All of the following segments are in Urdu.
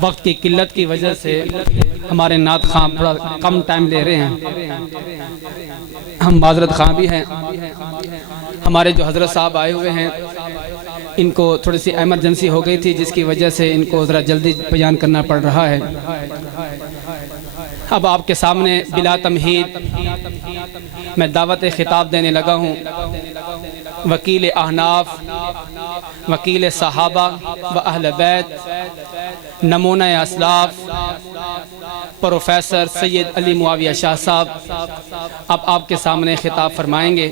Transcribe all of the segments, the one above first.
وقت کی قلت کی وجہ سے ہمارے نعت خواں بڑا کم ٹائم لے رہے ہیں، ہم معذرت خواں بھی ہیں۔ ہمارے جو حضرت صاحب آئے ہوئے ہیں ان کو تھوڑی سی ایمرجنسی ہو گئی تھی، جس کی وجہ سے ان کو ذرا جلدی بیان کرنا پڑ رہا ہے۔ اب آپ کے سامنے بلا تمہید میں دعوت خطاب دینے لگا ہوں۔ وکیل احناف، وکیل صحابہ و اہل بیت، نمونہ اسلاف، پروفیسر سید علی معاویہ شاہ صاحب اب آپ کے سامنے خطاب فرمائیں گے۔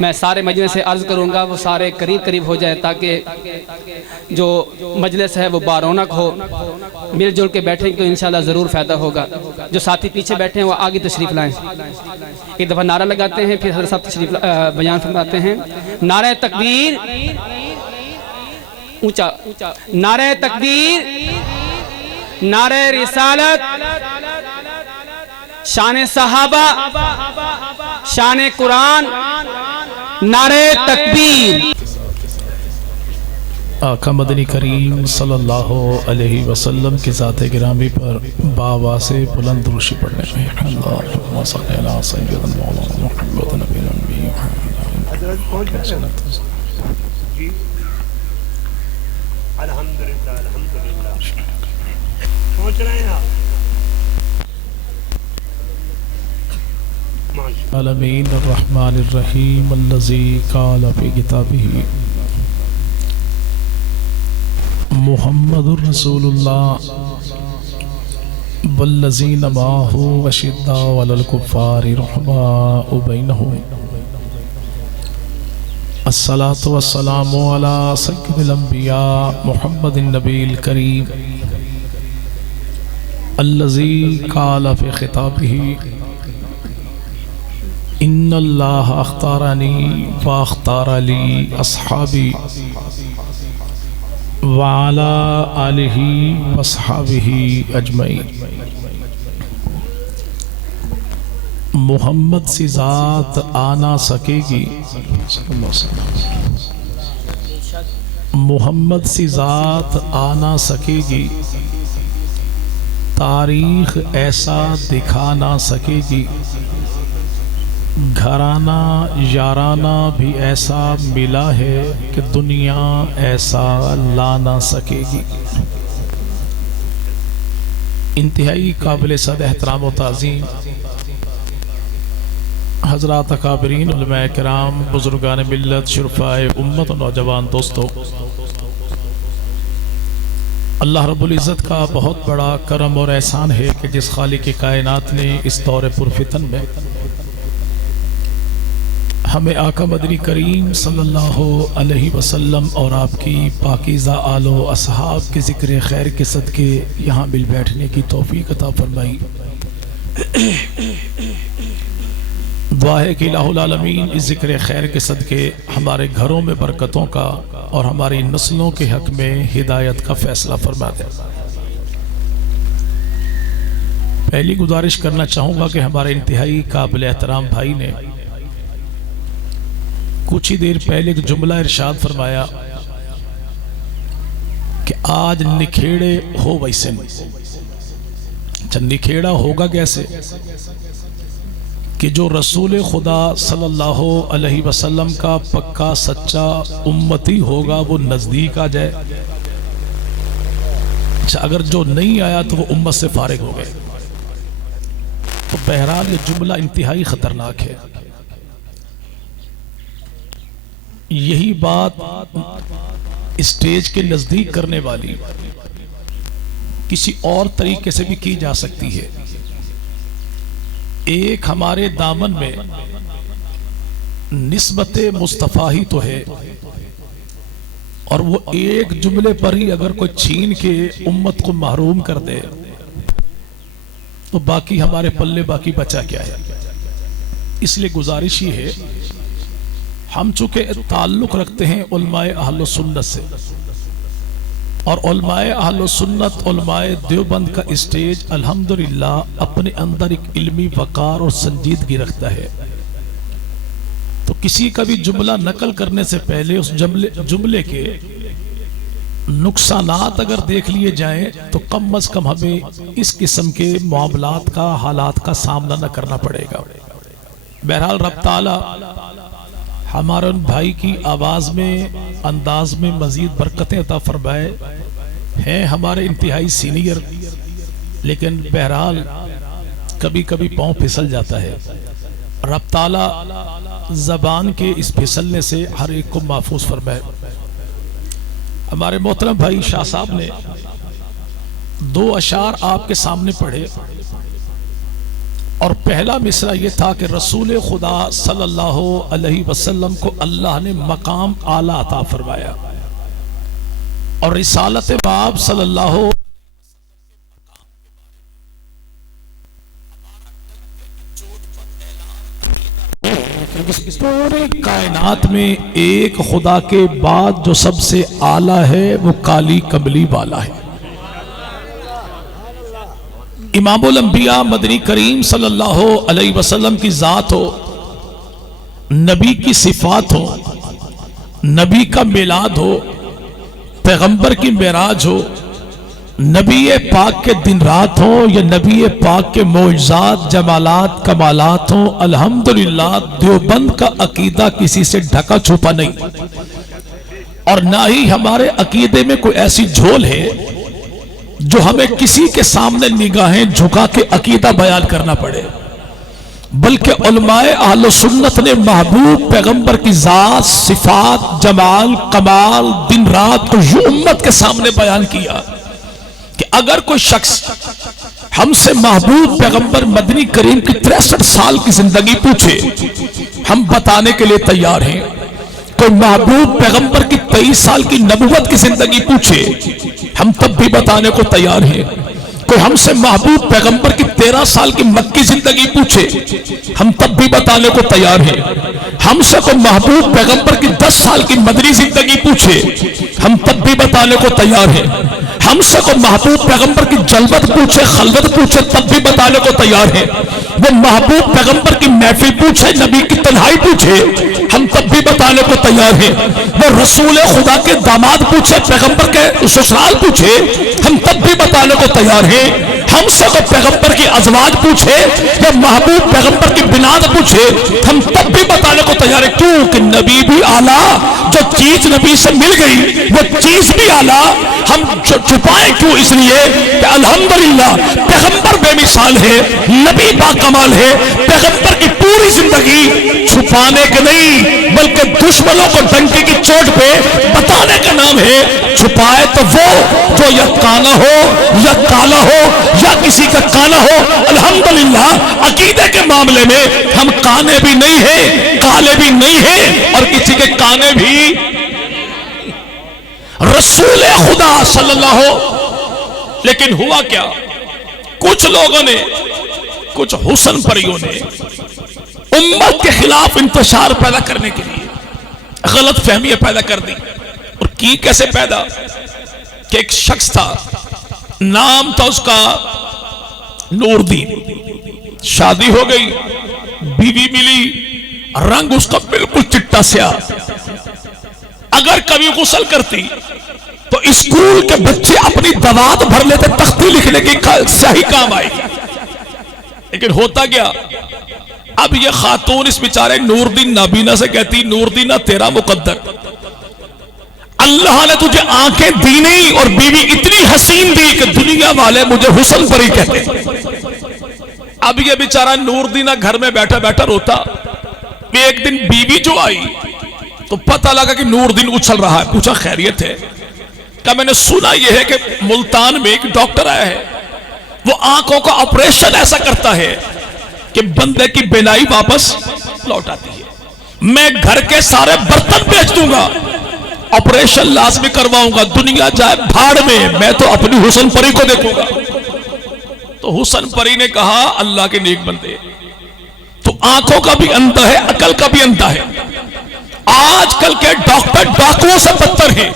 میں سارے مجلس سے عرض کروں گا وہ سارے قریب قریب ہو جائے تاکہ جو مجلس ہے وہ بارونق ہو، مل جل کے بیٹھیں تو انشاءاللہ ضرور فائدہ ہوگا۔ جو ساتھی پیچھے بیٹھے ہیں وہ آگے تشریف لائیں۔ ایک دفعہ نعرہ لگاتے ہیں، پھر حضرت صاحب تشریف بیان فرماتے ہیں۔ نعرہ تکبیر، اونچا نعرہ تکبیر، نعرہ رسالت، شان صحابہ، شان قرآن، نعرہ تکبیر۔ آقا مدنی کریم صلی اللہ علیہ وسلم کی ذات گرامی پر بابا سے بلند دروشی پڑھنے میں اللہم صلی علی سیدنا مولانا محمد نبی الانبیاء جی الحمدللہ الحمدللہ پہنچ رہے ہیں آپ؟ العالمین الرحمن الرحیم الذی قال فی کتابہ محمد رسول اللہ والذین معہ اشداء علی الکفار رحماء بینہم الصلاة والسلام علی سید الانبیاء محمد النبی الکریم الذی قال فی خطابہ ان اللہ اختارنی واختار لی اصحابی وعلى آلہ وصحابہ اجمعین۔ محمد سی ذات آنا سکے گی، محمد سی ذات آنا سکے گی، تاریخ ایسا دکھا نہ سکے گی، گھرانہ یارانہ بھی ایسا ملا ہے کہ دنیا ایسا لا نہ سکے گی۔ انتہائی قابل صد احترام و تعظیم حضرات اکابرین علماء کرام، بزرگان ملت، شرفاء امت و نوجوان دوستو، اللہ رب العزت کا بہت بڑا کرم اور احسان ہے کہ جس خالق کائنات نے اس دور پرفتن میں ہمیں آقا مدنی کریم صلی اللہ علیہ وسلم اور آپ کی پاکیزہ آل و اصحاب کے ذکر خیر کے صدقے یہاں مل بیٹھنے کی توفیق عطا فرمائی۔ دعا ہے کہ الہ العالمین اس ذکر خیر کے صدقے ہمارے گھروں میں برکتوں کا اور ہماری نسلوں کے حق میں ہدایت کا فیصلہ فرما دے۔ پہلی گزارش کرنا چاہوں گا کہ ہمارے انتہائی قابل احترام بھائی نے کچھ ہی دیر پہلے ایک جملہ ارشاد فرمایا کہ آج نکھیڑے ہو ویسے نہیں۔ نکھیڑا ہوگا کیسے کہ جو رسول خدا صلی اللہ علیہ وسلم کا پکا سچا امتی ہوگا وہ نزدیک آ جائے، اگر جو نہیں آیا تو وہ امت سے فارغ ہو گئے۔ تو بہرحال یہ جملہ انتہائی خطرناک ہے۔ یہی بات اسٹیج کے نزدیک کرنے والی کسی اور طریقے سے بھی کی جا سکتی ہے۔ ایک ہمارے دامن میں نسبت مصطفیٰ ہی تو ہے، اور وہ ایک جملے پر ہی اگر کوئی چھین کے امت کو محروم کر دے تو باقی ہمارے پلے باقی بچا کیا ہے۔ اس لیے گزارش ہی ہے، ہم چونکہ تعلق رکھتے ہیں علماء اہل سنت سے، اور علماء اہل سنت علماء دیوبند کا اسٹیج الحمدللہ اپنے اندر ایک علمی وقار اور سنجیدگی رکھتا ہے، تو کسی کا بھی جملہ نقل کرنے سے پہلے اس جملے کے نقصانات اگر دیکھ لیے جائیں تو کم از کم ہمیں اس قسم کے معاملات کا حالات کا سامنا نہ کرنا پڑے گا. بہرحال رب تعالی ہمارے ان بھائی کی آواز میں انداز میں مزید برکتیں عطا فرمائے. ہیں ہمارے انتہائی سینئر لیکن بہرحال کبھی کبھی پاؤں پھسل جاتا ہے. رب تعالی زبان کے اس پھسلنے سے ہر ایک کو محفوظ فرمائے. ہمارے محترم بھائی شاہ صاحب نے 2 اشعار آپ کے سامنے پڑھے اور پہلا مصرع یہ تھا کہ رسول خدا صلی اللہ علیہ وسلم کو اللہ نے مقام اعلیٰ عطا فرمایا اور رسالت باب صلی اللہ پورے کائنات میں ایک خدا کے بعد جو سب سے اعلیٰ ہے وہ کالی کملی والا ہے. امام الانبیاء مدنی کریم صلی اللہ علیہ وسلم کی ذات ہو، نبی کی صفات ہو، نبی کا میلاد ہو، پیغمبر کی معراج ہو، نبی پاک کے دن رات ہوں یا نبی پاک کے معجزات جمالات کمالات ہوں، الحمدللہ دیوبند کا عقیدہ کسی سے ڈھکا چھپا نہیں اور نہ ہی ہمارے عقیدے میں کوئی ایسی جھول ہے جو ہمیں کسی کے سامنے نگاہیں جھکا کے عقیدہ بیان کرنا پڑے، بلکہ علماء اہل سنت نے محبوب پیغمبر کی ذات صفات جمال کمال دن رات کو یوں امت کے سامنے بیان کیا کہ اگر کوئی شخص ہم سے محبوب پیغمبر مدنی کریم کی 63 سال کی زندگی پوچھے ہم بتانے کے لیے تیار ہیں. کوئی محبوب پیغمبر کی 23 سال کی نبوت کی زندگی پوچھے ہم تب بھی بتانے کو تیار ہیں. کوئی ہم سے محبوب پیغمبر کی 13 سال کی مکی زندگی پوچھے ہم تب بھی بتانے کو تیار ہیں. ہم سے کوئی محبوب پیغمبر کی 10 سال کی مدنی زندگی پوچھے ہم تب بھی بتانے کو تیار ہیں. ہم سے کوئی محبوب پیغمبر کی جلوت پوچھے خلوت پوچھے تب بھی بتانے کو تیار ہیں. وہ محبوب پیغمبر کی محفل پوچھے نبی کی تنہائی پوچھے ہم تب بھی بتانے کو تیار ہیں. وہ رسول خدا کے داماد پوچھے پیغمبر کے سسرال پوچھے ہم تب بھی بتانے کو تیار ہیں. ہم سے کوئی پیغمبر کی ازواج پوچھے یا محبوب پیغمبر کی بناد پوچھے ہم تب بھی بتانے کو تیار ہیں. کیونکہ نبی بھی اعلیٰ، جو چیز نبی سے مل گئی وہ چیز بھی اعلیٰ. ہم چھپائیں کیوں؟ اس لیے کہ الحمدللہ پیغمبر بے مثال ہے، نبی با کمال ہے. پیغمبر کی پوری زندگی چھپانے کے نہیں بلکہ دشمنوں کو ڈنکے کی چوٹ پہ بتانے کا نام ہے. چھپائے تو وہ جو یا کانا ہو یا کالا ہو یا کسی کا کانا ہو. الحمدللہ عقیدے کے معاملے میں ہم کانے بھی نہیں ہیں کالے بھی نہیں ہیں اور کسی کے کانے بھی. رسول خدا صلی اللہ، لیکن ہوا کیا؟ کچھ لوگوں نے، کچھ حسن پریوں نے امت کے خلاف انتشار پیدا کرنے کے لیے غلط فہمیاں پیدا کر دی. اور کی کیسے پیدا؟ کہ ایک شخص تھا، نام تھا اس کا نور دین، شادی ہو گئی، بیوی ملی، رنگ اس کا بالکل چٹا سیاہ. اگر کبھی غسل کرتی تو اسکول کے بچے اپنی دوات بھر لیتے تختی لکھنے کی صحیح کام آئی. لیکن ہوتا گیا، اب یہ خاتون اس بیچارے نور دین نابینا سے کہتی نور دینا تیرا مقدر، اللہ نے تجھے آنکھیں دی نہیں اور بیوی اتنی حسین دی کہ دنیا والے مجھے حسن پری کہتے. اب یہ بیچارہ نور دینا گھر میں بیٹھا بیٹھا روتا. ایک دن بیوی جو آئی تو پتہ لگا کہ نور دین اچھل رہا ہے. پوچھا خیریت ہے؟ کہ میں نے سنا یہ ہے کہ ملتان میں ایک ڈاکٹر آیا ہے، وہ آنکھوں کا آپریشن ایسا کرتا ہے کہ بندے کی بینائی واپس لوٹ آتی ہے. میں گھر کے سارے برتن بیچ دوں گا، آپریشن لازمی کرواؤں گا، دنیا جائے بھاڑ میں تو اپنی حسن پری کو دیکھوں گا. تو حسن پری نے کہا اللہ کے نیک بندے، تو آنکھوں کا بھی اندھا ہے، عقل کا بھی اندھا ہے. آج کل کے ڈاکٹر ڈاکوؤں سے بدتر ہیں،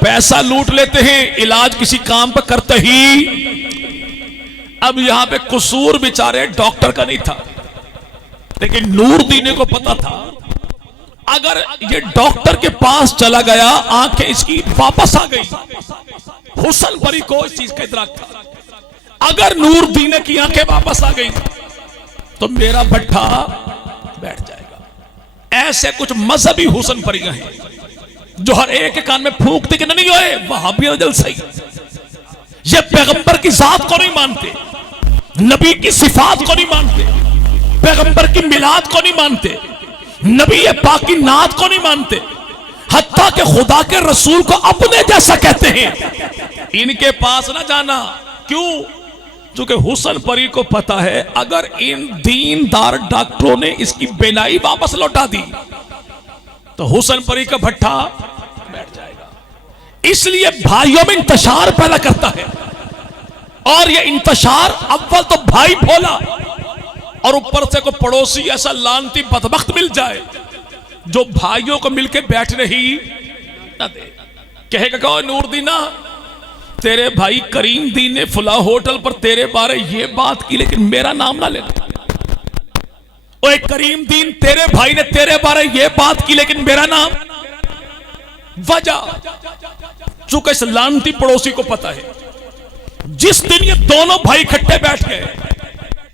پیسہ لوٹ لیتے ہیں، علاج کسی کام پر کرتے ہی. اب یہاں پہ قصور بیچارے ڈاکٹر کا نہیں تھا، لیکن نور دینے کو پتا تھا اگر یہ ڈاکٹر کے پاس چلا گیا آنکھیں اس کی واپس آ گئی، حسن پری کو اس چیز کا ادراک تھا. اگر نور دینے کی آنکھیں واپس آ گئی تو میرا بھٹھا بیٹھ جائے گا. ایسے کچھ مذہبی حسن پریاں ہیں جو ہر ایک کے کان میں پھونکتے کہ نہیں ہوئے وہابی رجل صحیح، یہ پیغمبر کی ذات کو نہیں مانتے، نبی کی صفات کو نہیں مانتے، پیغمبر کی میلاد کو نہیں مانتے، نبی پاک کی نعت کو نہیں مانتے، حتیٰ کہ خدا کے رسول کو اپنے جیسا کہتے ہیں. ان کے پاس نہ جانا. کیوں؟ چونکہ حسن پری کو پتا ہے اگر ان دیندار ڈاکٹروں نے اس کی بینائی واپس لوٹا دی تو حسن پری کا بھٹھا بیٹھ جائے گا. اس لیے بھائیوں میں انتشار پیدا کرتا ہے، اور یہ انتشار اول تو بھائی بھولا اور اوپر سے کوئی پڑوسی ایسا لانتی بدبخت مل جائے جو بھائیوں کو مل کے بیٹھنے ہی نہ دے. کہے گا کہ نور دینا تیرے بھائی کریم دین نے فلاں ہوٹل پر تیرے بارے یہ بات کی لیکن میرا نام نہ لینا. اوے کریم دین تیرے بھائی نے تیرے بارے یہ بات کی لیکن میرا نام. وجہ چونکہ اس لانتی پڑوسی کو پتا ہے جس دن یہ دونوں بھائی کھٹے بیٹھ گئے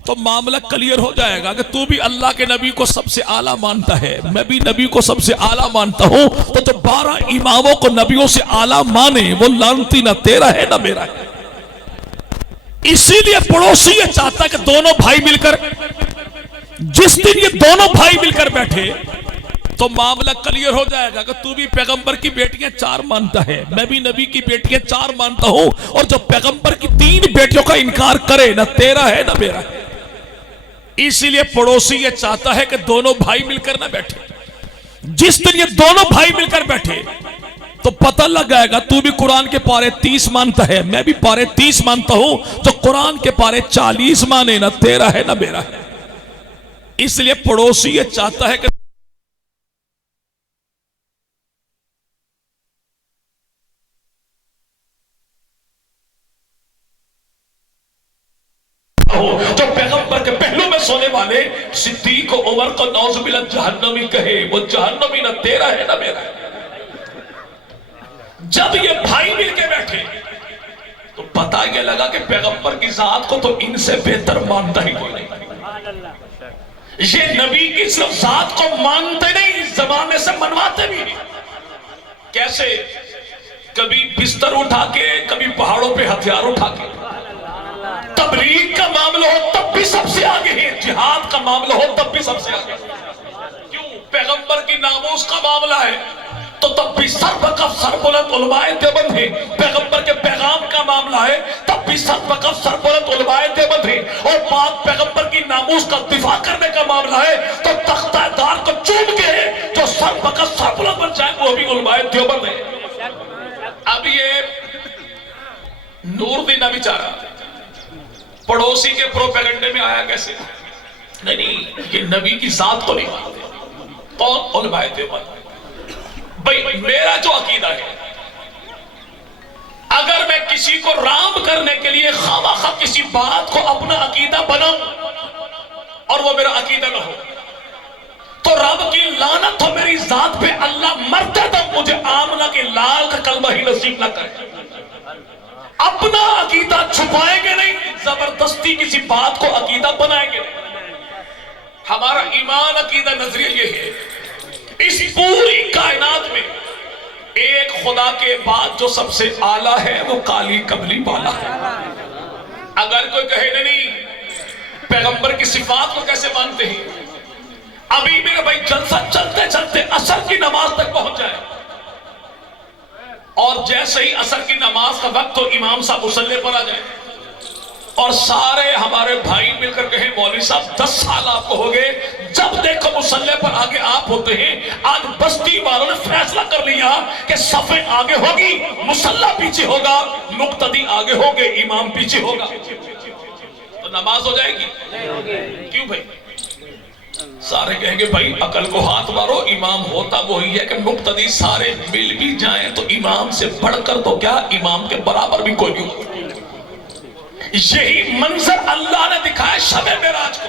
تو معاملہ کلیئر ہو جائے گا کہ تو بھی اللہ کے نبی کو سب سے اعلیٰ مانتا ہے، میں بھی نبی کو سب سے اعلیٰ مانتا ہوں. تو جو 12 اماموں کو نبیوں سے اعلیٰ مانے وہ لانتی نہ تیرا ہے نہ میرا ہے. اسی لیے پڑوسی یہ چاہتا ہے کہ دونوں بھائی مل کر، جس دن یہ دونوں بھائی مل کر بیٹھے تو معاملہ کلیئر ہو جائے گا کہ تو بھی پیغمبر کی بیٹیاں 4 مانتا ہے، میں بھی نبی کی بیٹیاں 4 مانتا ہوں. اور جو پیغمبر کی 3 بیٹیوں کا انکار کرے نہ تیرا ہے نہ میرا ہے. اسی لیے پڑوسی یہ چاہتا ہے کہ دونوں بھائی مل کر نہ بیٹھے. جس دن یہ دونوں بھائی مل کر بیٹھے تو پتہ لگ جائے گا تو بھی قرآن کے پارے 30 مانتا ہے، میں بھی پارے 30 مانتا ہوں، تو قرآن کے پارے 40 مانے نہ تیرا ہے نہ میرا ہے. اس لیے پڑوسی یہ چاہتا ہے کہ جو پیغمبر کے پہلو میں سونے والے صدیق و عمر کو نعوذ باللہ جہنمی کہے، وہ جہنمی نہ تیرا ہے نہ میرا ہے. جب یہ بھائی مل کے بیٹھے تو پتہ یہ لگا کہ پیغمبر کی ذات کو تو ان سے بہتر مانتا ہی کوئی نہیں. یہ نبی کی صرف ذات کو مانتے نہیں، زمانے سے منواتے بھی نہیں. کیسے؟ کبھی بستر اٹھا کے، کبھی پہاڑوں پہ ہتھیار اٹھا کے. تبلیغ کا معاملہ ہو تب بھی سب سے آگے ہیں، جہاد کا معاملہ ہو تب بھی سب سے آگے. کیوں؟ پیغمبر کی ناموس کا معاملہ ہے تو تب بھی سر بکف سر بلند علماء دیوبند ہیں. پیغمبر کے پیغام کا معاملہ ہے تب بھی سر بکف سر بلند علماء دیوبند ہیں. اور پاک پیغمبر کی ناموس کا دفاع کرنے کا معاملہ ہے تو تختہ دار کو چوم کے جو سر بکف سر بلند بن جائے وہ بھی علماء دیوبند ہیں. اب یہ نور دینا بیچارہ پڑوسی کے پروپیگنڈے میں آیا کیسے؟ نہیں، یہ نبی کی ذات کو نہیں مانتے. کون؟ علماء دیوبند. بھئی میرا جو عقیدہ ہے، اگر میں کسی کو رام کرنے کے لیے خواہ کسی بات کو اپنا عقیدہ بناؤں اور وہ میرا عقیدہ نہ ہو تو رب کی لعنت ہو میری ذات پہ. اللہ مرتے تک مجھے آمنہ کے لال کا کلمہ ہی نصیب نہ کرے. اپنا عقیدہ چھپائیں گے نہیں، زبردستی کسی بات کو عقیدہ بنائیں گے نہیں. ہمارا ایمان عقیدہ نظریہ یہ ہے، اس پوری کائنات میں ایک خدا کے بعد جو سب سے اعلیٰ ہے وہ کالی کملی والا ہے. اگر کوئی کہے نہیں پیغمبر کی صفات کو کیسے مانتے ہیں، ابھی میرے بھائی جلسہ چلتے چلتے عصر کی نماز تک پہنچ جائے اور جیسے ہی عصر کی نماز کا وقت تو امام صاحب مصلی پر آ جائے اور سارے ہمارے بھائی مل کر کہیں مولوی صاحب 10 سال آپ کو ہو گئے، جب دیکھو مصلی پر آگے آپ ہوتے ہیں. آج بستی والوں نے فیصلہ کر لیا کہ صفیں آگے ہوگی، مصلی پیچھے ہوگا، مقتدی آگے ہوگے، امام پیچھے ہوگا، تو نماز ہو جائے گی. کیوں بھائی؟ سارے کہیں گے بھائی عقل کو ہاتھ مارو، امام ہوتا وہی ہے کہ مقتدی سارے مل بھی جائیں تو امام سے بڑھ کر تو کیا امام کے برابر بھی کوئی نہیں. یہی منظر اللہ نے دکھایا شب معراج کو.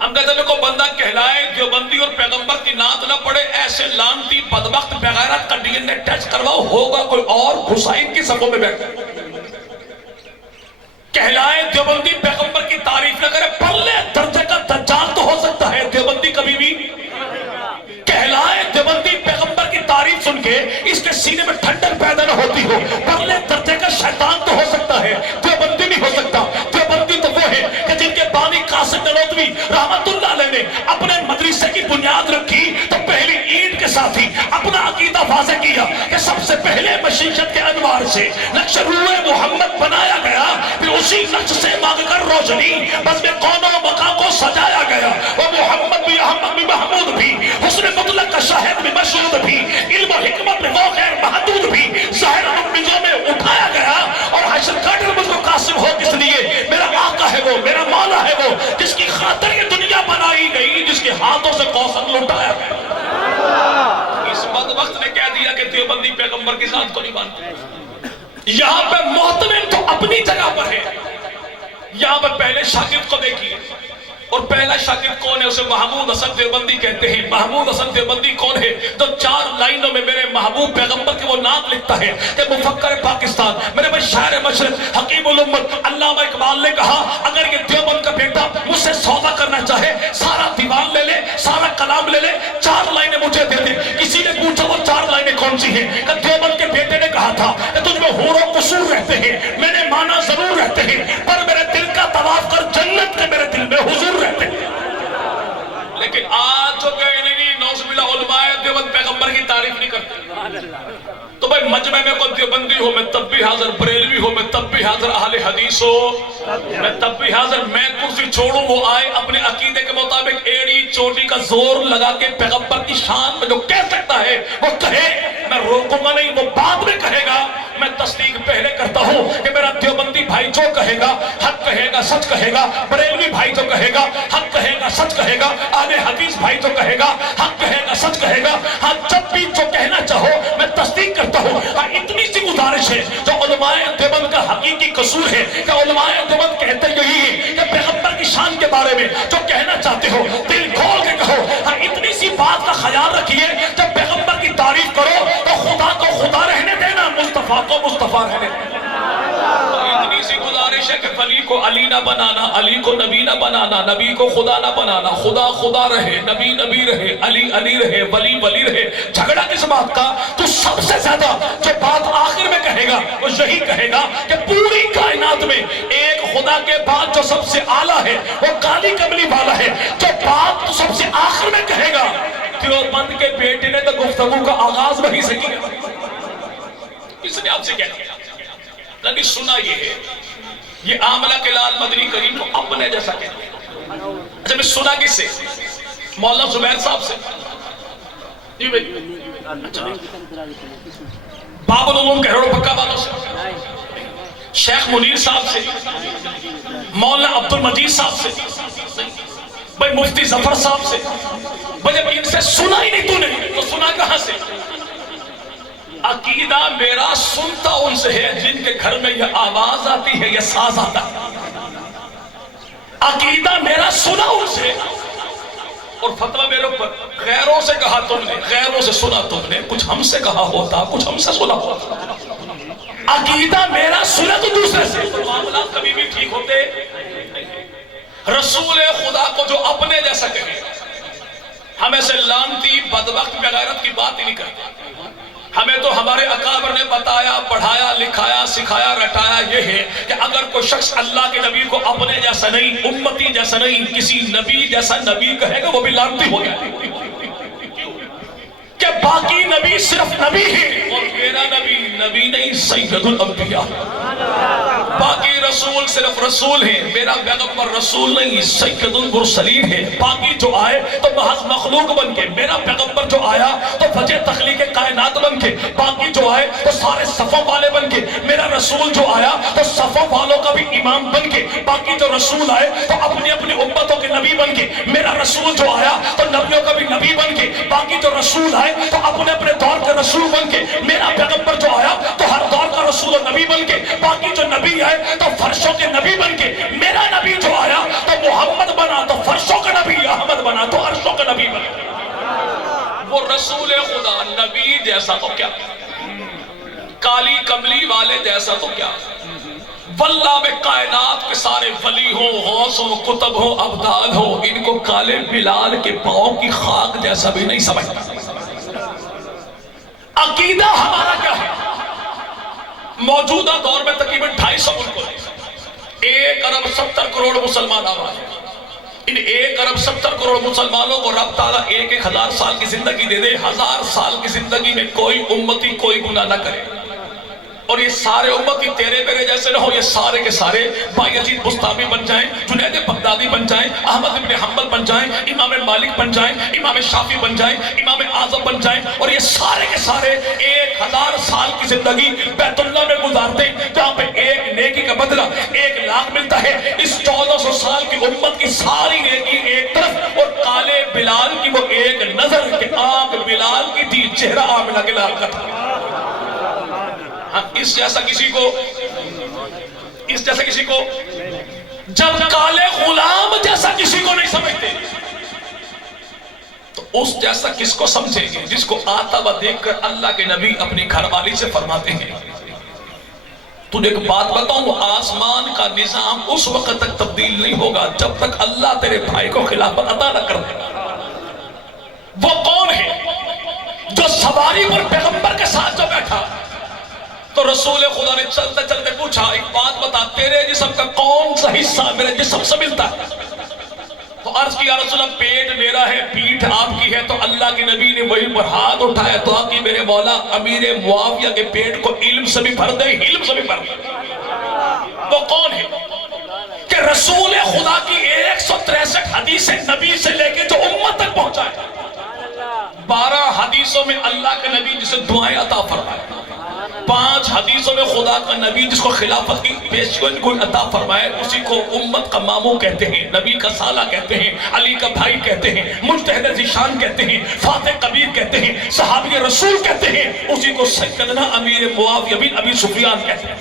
ہم کہتے ہیں کو بندہ کہلائے دیوبندی اور پیغمبر کی نعت نہ پڑے، ایسے لانتی بدبخت بغیرت کا ڈی این اے ٹیسٹ کرواؤ، ہوگا کوئی اور حسین کی صفوں میں بیٹھے۔ کہلائے دیوبندی پیغمبر کی تعریف نہ کرے، پلے درجے کا دجال تو ہو سکتا ہے، دیوبندی کبھی بھی کہلائے دیوبندی پیغمبر کی تعریف سن کے اس کے سینے میں ٹھنڈک پیدا نہ ہوتی ہو، پرلے درجے کا شیطان تو ہو سکتا ہے، دیوبندی نہیں ہو سکتا۔ دیوبندی تو وہ ہے کہ جن کے بانی قاسم نانوتوی رحمت اللہ علیہ نے اپنے مدرسے کی بنیاد رکھی تو پہلی اینٹ کے ساتھ ہی اپنا عقیدہ واضح کیا کہ سب سے پہلے مشیت کے انوار سے نقش روح محمد بنایا گیا، پھر اسی نقش سے مانگ کر روشنی بس میں کونوں مقام کو سجایا گیا، وہ محمد بھی احمد بھی محمود بھی حسن مطلق کا شاہد بھی مشہود بھی علم و حکمت میں وہ غیر محدود بھی ظاہر مقبضوں میں اٹھایا گیا، اور حشر کاٹر مجھ کو قاسم ہو کس لیے، میرا آقا ہے وہ، میرا مولا ہے وہ، جس کی خاطر یہ دنیا بنائی گئی، جس کے ہاتھوں سے کوثر لٹایا گیا۔ اس بدبخت نے کہہ دیا کہ دیوبندی پیغمبر کے ساتھ کو نہیں مانتے۔ یہاں پہ محتمم تو اپنی جگہ پر ہے، یہاں پہ پہلے شاگرد کو دیکھیے، اور پہلا شاگرد کون ہے؟ اسے محمود حسن دیوبندی کہتے ہیں۔ محمود حسن دیوبندی کون ہے؟ تو 4 لائنوں میں میرے محبوب پیغمبر کی وہ نعت لکھتا ہے کہ مفکر پاکستان، میرے بھائی شاعر مشرق، حکیم الامت علامہ اقبال نے کہا اگر یہ دیوبند کا بیٹا مجھ سے سودا کرنا چاہے، سارا دیوان لے لے، سارا کلام لے لے، 4 لائنیں مجھے دے دے۔ کسی نے پوچھا وہ 4 لائنیں کون سی ہیں؟ کہ دیوبند کے بیٹے نے کہا تھا کہ تجھ میں حور و قصور رہتے ہیں، میں نے مانا ضرور رہتے ہیں، پر میرے دل کا طواف کر جنت کے میرے دل میں حضور رہتے ہیں۔ لیکن آج جو گئے نہیں، نوز باللہ علماء دیوبند پیغمبر کی تعریف نہیں کرتے، تو بھائی مجمع میں کوئی دیوبندی ہو میں تب بھی حاضر، بریلوی ہو میں تب بھی حاضر، اہل حدیث ہو میں تب بھی حاضر، میں کرسی چھوڑوں وہ آئے اپنے عقیدے کے مطابق ایڑی چوٹی کا زور لگا کے پیغمبر کی شان میں جو کہہ سکتا ہے وہ کہے، میں روکوں گا نہیں، وہ بعد میں کہے گا، میں تصدیق پہلے کرتا ہوں کہ میرا دیوبندی بھائی جو کہے گا حق کہے گا، سچ کہے گا، بریلوی بھائی جو کہے گا حق کہے گا، سچ کہے گا، اہل حدیث بھائی جو کہے گا حق کہے گا، سچ کہے گا۔ ہاں جب بھی جو کہنا چاہو میں تصدیق کرتا ہوں۔ ہاں اتنی سی گزارش ہے جو علماء دیوبند کا حقیقی قصور ہے کہ علماء دیوبند کہتے یہی ہے کہ پیغمبر کی شان کے بارے میں جو کہنا چاہتے ہو دل کھول کے کہو۔ ہاں اتنی سی بات کا خیال رکھیے جب پیغمبر کی تعریف کرو تو خدا کو خدا رہنے دینا، مصطفیٰ کو مصطفیٰ رہنے دینا۔ اتنی سی گزارش ہے کہ علی کو علی نہ بنانا، علی کو نبی نہ بنانا، نبی کو خدا نہ بنانا، خدا خدا رہے، نبی نبی رہے، علی علی رہے، ولی ولی رہے۔ جھگڑا کس بات کا؟ تو سب سے زیادہ جو بات آخر میں کہے گا وہ یہی کہے گا کہ پوری کائنات میں ایک خدا کے بعد جو سب سے اعلیٰ ہے وہ کالی کملی والا ہے، جو بات تو سب سے آخر میں کہے گا۔ دیوبند کے بیٹے نے تو گفتگو کا آغاز وہی سے کیا۔ اس نے آپ سے کیا کیا؟ نبی سنا یہ ہے، یہ عاملہ کے لال مدنی کریم کو اپنے جیسا کہتے ہیں۔ اچھا میں سنا کس سے؟ مولانا زبیر صاحب سے، جی بھائی، باب العلوم کہروڑ پکا والوں سے، شیخ منیر صاحب سے، مولانا عبد المجید صاحب سے، بھائی مفتی ظفر صاحب سے۔ بھائی جب ان سے سنا ہی نہیں تو نے تو سنا کہاں سے؟ عقیدہ میرا سنتا ان سے ہے جن کے گھر میں یہ آواز آتی ہے، یہ ساز آتا ہے۔ عقیدہ میرا سنا ان سے، اور فتوہ میرے اوپر غیروں سے کہا تم نے، غیروں سے سنا تم نے، کچھ ہم سے کہا ہوتا، کچھ ہم سے سنا ہوتا۔ عقیدہ میرا سنا تو دوسرے سے، تو معاملات کبھی بھی ٹھیک ہوتے۔ رسول خدا کو جو اپنے جیسا کہے، ہمیں سے لانتی بدبخت بغیرت کی بات ہی نہیں کرتے۔ ہمیں تو ہمارے اکابر نے بتایا، پڑھایا، لکھایا، سکھایا، رٹایا یہ ہے کہ اگر کوئی شخص اللہ کے نبی کو اپنے جیسا نہیں، امتی جیسا نہیں، کسی نبی جیسا نبی کہے گا وہ بھی لعنتی ہو جائے، کہ باقی نبی صرف نبی ہے اور میرا نبی نبی نہیں، سید الانبیاء۔ باقی رسول صرف رسول ہیں، میرا پیغمبر رسول نہیں، سید المرسلین ہے۔ باقی جو آئے تو محض مخلوق بن کے، میرا پیغمبر جو آیا تو وجہ تخلیق کائنات بن کے، باقی جو آئے تو سارے صفوں والے بن کے، میرا رسول جو آیا تو صفوں والوں کا بھی امام بن کے، باقی جو رسول آئے تو اپنی اپنی امتوں کے نبی بن کے، میرا رسول جو آیا تو نبیوں کا بھی نبی بن کے، باقی جو رسول آئے تو اپنے اپنے دور کے رسول بن کے، میرا پیغمبر جو آیا تو ہر دور کا رسول اور نبی بن کے، باقی جو نبی آئے تو فرشوں کے نبی بن کے، میرا نبی جو آیا تو محمد بنا تو فرشوں کا جیسا تو کیا، کالی کملی والے جیسا تو کیا، واللہ میں کائنات کے سارے ولی ہوں، غوث ہوں، قطب ہوں، ابدال ہوں، ان کو کالے بلال کے پاؤں کی خاک جیسا بھی نہیں سمجھتا۔ عقیدہ ہمارا کیا ہے؟ موجودہ دور میں تقریباً 250 ملکوں میں 1 ارب 70 کروڑ مسلمان آباد ہیں۔ ان 1 ارب 70 کروڑ مسلمانوں کو رب تعالیٰ 1,000 سال کی زندگی دے دے، 1000 سال کی زندگی میں کوئی امتی کوئی گناہ نہ کرے، اور یہ سارے امتی تیرے میرے جیسے نہ ہو، یہ سارے کے سارے بایزید بستامی بن جائیں، جنید بغدادی بن جائیں، احمد بن حنبل بن جائیں، امام مالک بن جائیں، امام شافعی بن جائیں، امام اعظم بن جائیں، اور یہ سارے کے سارے 1000 سال کی زندگی بیت اللہ میں گزار دیں، جہاں پہ ایک نیکی کا بدلہ 1 لاکھ ملتا ہے۔ اس 1400 سال کی امت کی ساری نیکی ایک طرف، اور کالے بلال کی وہ ایک نظر کہ آنکھ بلال کی تھی، چہرہ آمنہ کے لال کا تھا۔ اس جیسا کسی کو جب کالے غلام جیسا کسی کو نہیں سمجھتے تو اس جیسا کس کو سمجھیں گے؟ جس کو آتا ہوا دیکھ کر اللہ کے نبی اپنی گھر والی سے فرماتے ہیں، تجھے ایک بات بتاؤں، آسمان کا نظام اس وقت تک تبدیل نہیں ہوگا جب تک اللہ تیرے بھائی کو خلافت عطا نہ کر دے۔ وہ کون ہے جو سواری پر پیغمبر کے ساتھ جو بیٹھا تو رسول خدا نے چلتے چلتے پوچھا، ایک بات بتا، تیرے جسم کا کون سا حصہ میرے جسم سے ملتا ہے؟ تو عرض کیا رسول اللہ، پیٹ میرا ہے، پیٹھ آپ کی ہے۔ تو اللہ کے نبی نے وہی پر ہاتھ اٹھایا، دعا کی میرے مولا امیر معاویہ کے پیٹ کو علم سے بھی بھر دے، علم سے بھی بھر دے۔ وہ کون ہے کہ رسول خدا کی 163 حدیثیں نبی سے لے کے جو امت تک پہنچائے، 12 حدیثوں میں اللہ کے نبی جسے دعائیں عطا فرمائے، 5 حدیثوں میں خدا کا نبی جس کو خلافت کی پیشگوئی کو عطا فرمائے، اسی کو امت کا ماموں کہتے ہیں، نبی کا سالہ کہتے ہیں، علی کا بھائی کہتے ہیں، مجتہد ذیشان کہتے ہیں، فاتح کبیر کہتے ہیں، صحابی رسول کہتے ہیں، اسی کو سیدنا امیر معاویہ بن ابی سفیان کہتے ہیں۔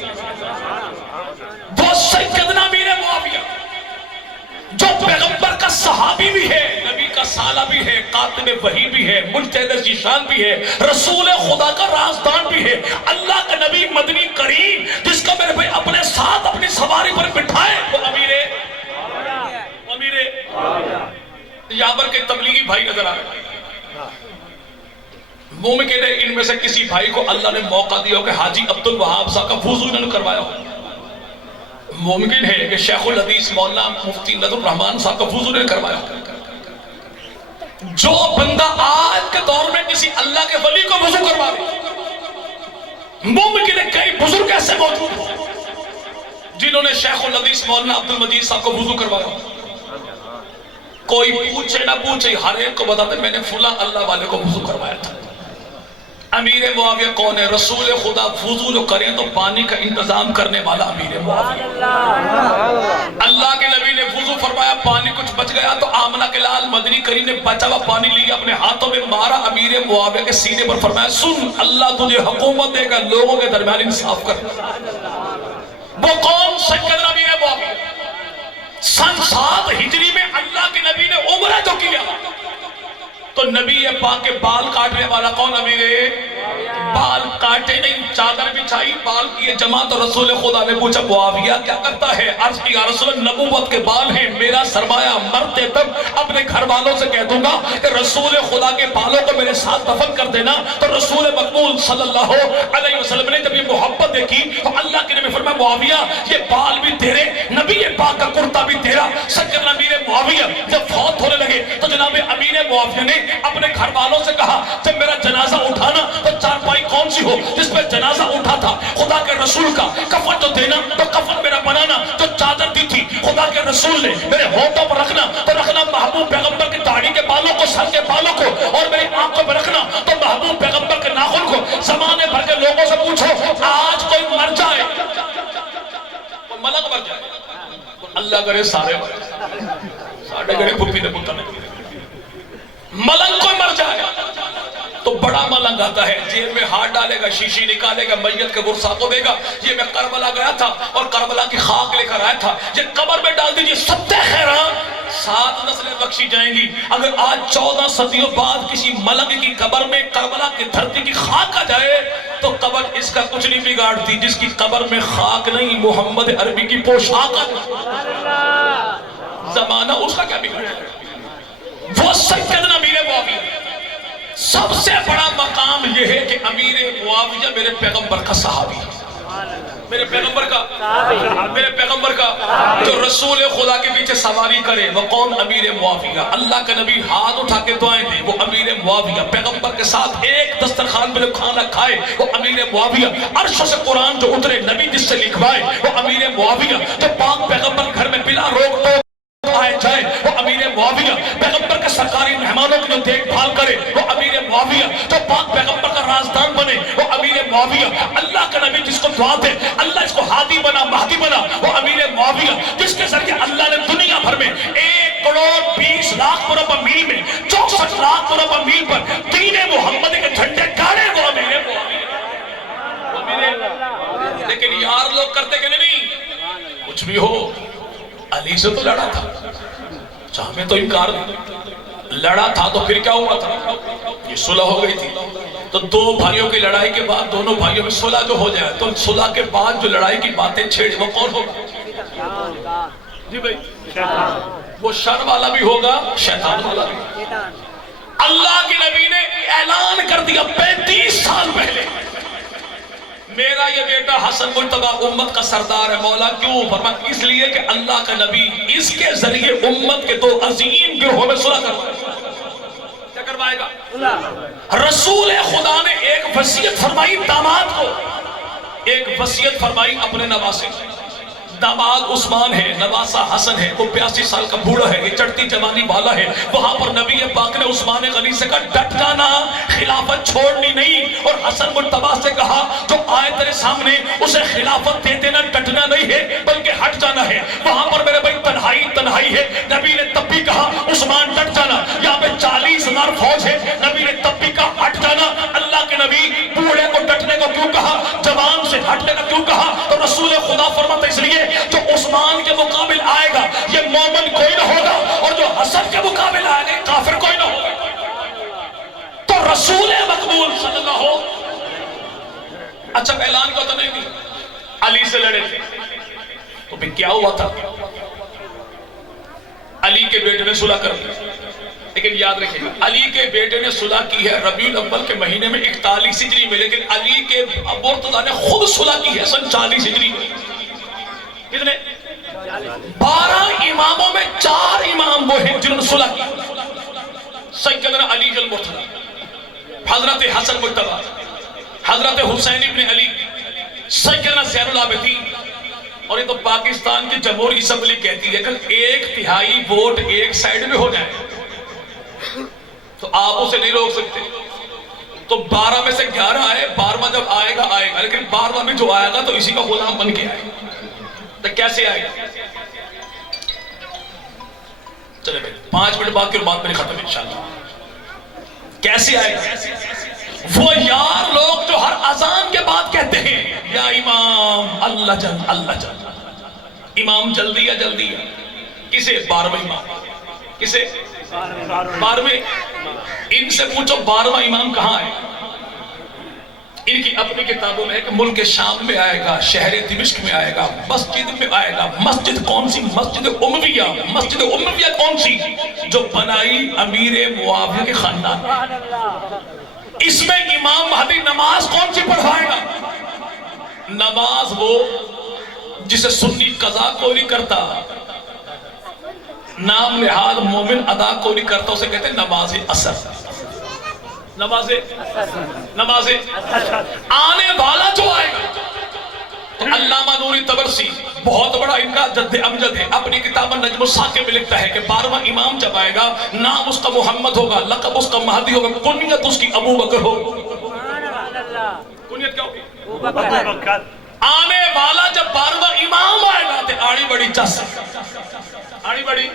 وہ سیدنا امیر معاویہ جو پیغمبر کا صحابی بھی ہے، نبی کا سالہ بھی ہے، کاتب وحی بھی ہے، مجتہد ذیشان بھی ہے، رسول خدا کا رازدان بھی ہے، اللہ کا نبی مدنی کریم جس کا میرے بھائی اپنے ساتھ اپنی سواری پر بٹھائے، وہ امیر یابر کے تبلیغی بھائی نظر آ رہے۔ ممکن ہے ان میں سے کسی بھائی کو اللہ نے موقع دیا ہو کہ حاجی عبد الوہاب صاحب کا وضو انہوں نے کروایا ہو، ممکن ہے کہ شیخ الحدیث مولانا مفتی نظر الرحمان صاحب کا وضو نے کروایا ہو۔ جو بندہ آج کے دور میں کسی اللہ کے ولی کو وضو کروا دے، ممکن ہے کئی بزرگ ایسے موجود ہوں جنہوں نے شیخ الحدیث مولانا عبد المجید صاحب کو وضو کروایا ہو۔ کوئی پوچھے نہ پوچھے، ہر ایک کو بتاتے میں نے فلاں اللہ والے کو وضو کروایا تھا۔ امیر معاویہ کون ہے؟ رسول خدا وضو جو کریں تو پانی کا انتظام کرنے والا امیر معاویہ۔ اللہ کے نبی نے وضو فرمایا، پانی کچھ بچ گیا تو آمنہ کے لال مدنی کریم نے بچا ہوا پانی لیا، اپنے ہاتھوں میں مارا، امیر معاویہ کے سینے پر فرمایا، سن اللہ تجھے حکومت دے گا، لوگوں کے درمیان انصاف کر۔ وہ کون؟ سیدنا امیر معاویہ۔ سن 7 ہجری میں اللہ کے نبی نے عمرہ جو کیا تو نبی پاک کے بال کاٹنے والا کون؟ امیر بال کاٹے نہیں، چادر بچھائی، بال کیے جمع، تو رسول خدا نے پوچھا معاویہ کیا کرتا ہے؟ عرض کی یا رسول اللہ، نبوت کے بال ہیں، میرا سرمایہ، مرتے تک اپنے گھر والوں سے کہہ دوں گا کہ رسول خدا کے بالوں کو میرے ساتھ دفن کر دینا۔ تو رسول مقبول صلی اللہ علیہ وسلم نے جب یہ محبت دیکھی تو اللہ کے نبی فرمایا، معاویہ یہ بال بھی تیرے، نبی پاک کا کرتا بھی تیرا۔ سیدنا امیر معاویہ جب فوت ہونے لگے تو جناب امیر معاویہ نے اپنے گھر والوں سے کہا، جب میرا جنازہ اٹھانا تو چارپائی کون سی ہو جس پہ جنازہ اٹھا تھا خدا کے رسول کا، کفن جو دینا تو کفن میرا بنانا، جو چادر دی تھی خدا کے رسول نے میرے ہونٹوں پر رکھنا تو رکھنا محبوب پیغمبر کی داڑھی کے بالوں کو، سر کے بالوں کو، اور میری آنکھوں پر رکھنا تو محبوب پیغمبر کے ناخن کو۔ زمانے بھر کے لوگوں سے پوچھو، آج کوئی مر جائے، کوئی ملک مر جائے، اللہ کرے سارے مر جائے، ساڑھے گھڑے پھپی دے پتہ نہیں، ملنگ کوئی مر جائے تو بڑا ملنگ آتا ہے، جیب میں ہاتھ ڈالے گا، شیشی نکالے گا، میت کے غرسہ کو دے گا، یہ میں کربلا گیا تھا اور کربلا کی خاک لے کر آیا تھا، یہ قبر میں ڈال دیجئے، ستے خیران 7 نسلیں بخشی جائیں گی. اگر آج 14 صدیوں بعد کسی ملک کی قبر میں کربلا کی دھرتی کی خاک آ جائے تو قبر اس کا کچھ نہیں بگاڑتی. جس کی قبر میں خاک نہیں محمد عربی کی پوشاک زمانہ اس کا کیا بگاڑا. وہ سیدنا امیر معاویہ. سب سے بڑا مقام یہ ہے کہ امیر معاویہ میرے پیغمبر کا صحابی ہے. میرے پیغمبر کا جو رسول خدا کے پیچھے سواری کرے وہ کون؟ امیر معاویہ. اللہ کا نبی ہاتھ اٹھا کے دعائیں دے وہ امیر معاویہ. پیغمبر کے ساتھ ایک دسترخوان پہ کھانا کھائے وہ امیر معاویہ. عرش سے قرآن جو اترے نبی جس سے لکھوائے وہ امیر معاویہ. جو پاک پیغمبر گھر میں بلا روک ٹوک آئے جائے وہ امیر معاویہ. پیغمبر کے سرکاری مہمانوں کی جو دیکھ بھال کرے وہ امیر معاویہ. جو پاک پیغمبر کا رازدان بنے وہ امیر معاویہ. اللہ کا نبی جس کو دعا دے اللہ اس کو ہادی بنا مہدی بنا وہ امیر معاویہ. جس کے ذریعے اللہ نے دنیا بھر میں 1,20,00,000 مربع میل میں 64 لاکھ مربع میل پر دین محمد کے جھنڈے گاڑے وہ امیر معاویہ. لیکن یار لوگ کرتے کہ نہیں کچھ بھی ہو علی سے تو لڑا تھا. ہمیں تو انکار نہیں. لڑا تھا تو پھر کیا ہوا تھا؟ یہ صلح ہو گئی تھی. تو 2 بھائیوں کی لڑائی کے بعد دونوں بھائیوں میں صلح جو ہو جائے تو صلح کے بعد جو لڑائی کی باتیں چھیڑ وہ کون ہوگا؟ جی بھائی وہ شر والا بھی ہوگا شیطان والا بھی. اللہ کے نبی نے اعلان کر دیا 35 سال پہلے میرا یہ بیٹا حسن مجتبیٰ امت کا سردار ہے. مولا کیوں؟ فرمایا اس لیے کہ اللہ کا نبی اس کے ذریعے امت کے 2 عظیم گروہوں میں صلح کروائے. کیا کروائے گا؟ رسول خدا نے ایک وصیت فرمائی داماد کو. ایک وصیت فرمائی اپنے نواسے. داماد عثمان ہے نواسہ حسن ہے وہ 82 سال کا بوڑھا ہے یہ چڑھتی جوانی والا ہے. وہاں پر نبی پاک نے عثمان غنی سے کہا ڈٹ جانا خلافت چھوڑنی نہیں. اور حسن مجتبیٰ سے کہا جو آئے تیرے سامنے اسے خلافت دے دینا ڈٹنا نہیں ہے بلکہ ہٹ جانا ہے. وہاں پر میرے بھائی تنہائی ہے. نبی نے تب بھی کہا عثمان ڈٹ جانا. یہاں پہ 40,000 فوج ہے نبی نے تب بھی کہا ہٹ جانا. اللہ کے نبی بوڑھے کو ڈٹنے کو کیوں کہا جوان سے ہٹنے کا کیوں کہا؟ تو رسول خدا فرماتا اس لیے جو عثمان کے مقابل آئے گا یہ مومن کوئی نہ ہوگا اور جو حسن کے مقابل آئے گا کافر کوئی نہ ہوگا. تو رسول مقبول صلی اللہ ہو. اچھا اعلان کو تو نہیں علی سے لڑے تھے تو پھر کیا ہوا تھا؟ علی کے بیٹے نے صلح کر دی. لیکن یاد رکھیں علی کے بیٹے نے صلح کی ہے ربیع الاول کے مہینے میں 41 ہجری میں. لیکن علی کے مرتضیٰ نے خود صلح کی ہے سن 40 ہجری میں. کتنے؟ 12 اماموں میں 4 امام وہ ہیں جنہوں نے صلح کی. سیدنا علی المرتضیٰ, حضرت حسن مجتبیٰ, حضرت حسین ابن علی, سیدنا زین العابدین. اور یہ تو پاکستان کی جمہوری اسمبلی کہتی ہے کہ 1/3 ووٹ ایک سائیڈ میں ہو جائے تو آپ اسے نہیں روک سکتے. تو 12 میں سے 11 آئے, 12واں جب آئے گا لیکن 12واں میں جو آئے گا تو اسی کا غلام بن کے آئے گا. تو کیسے آئے گا؟ چلے بھائی 5 منٹ بعد پھر بات میری ختم انشاءاللہ. کیسے آئے گا؟ وہ یار لوگ جو ہر اذان کے بعد کہتے ہیں یا امام اللہ جل اللہ جل. امام جلدی یا جلدی ہے کسے؟ 12واں امام. کسے؟ 12ویں. ان سے پوچھو 12واں امام کہاں ہے؟ ان کی اپنی کتابوں میں ہے کہ ملک شام میں آئے گا, شہر دمشق میں آئے گا, مسجد میں آئے گا. مسجد کون سی؟ مسجد امویہ. مسجد امویہ کون سی؟ جو بنائی امیر معاویہ کے خاندان. اس میں امام مہدی نماز کون سی پڑھائے گا؟ نماز وہ جسے سنی قضا کو نہیں کرتا, نام نہاد مومن ادا کو نہیں کرتا, اسے کہتے ہیں نماز اثر. نماز آنے والا جو آئے گا. تو علامہ نوری طبرسی بہت بڑا ان کا جد امجد ہے, اپنی کتاب نجم الثاقب میں لکھتا ہے کہ 12واں امام جب آئے گا نام اس کا محمد ہوگا, لقب اس کا مہدی ہوگا, کنیت اس کی ابو بکر ہوگی. کنیت کیا ہوگی؟ آنے والا جب 12واں امام آئے گا تو آڑی بڑی چس. آڑی بڑی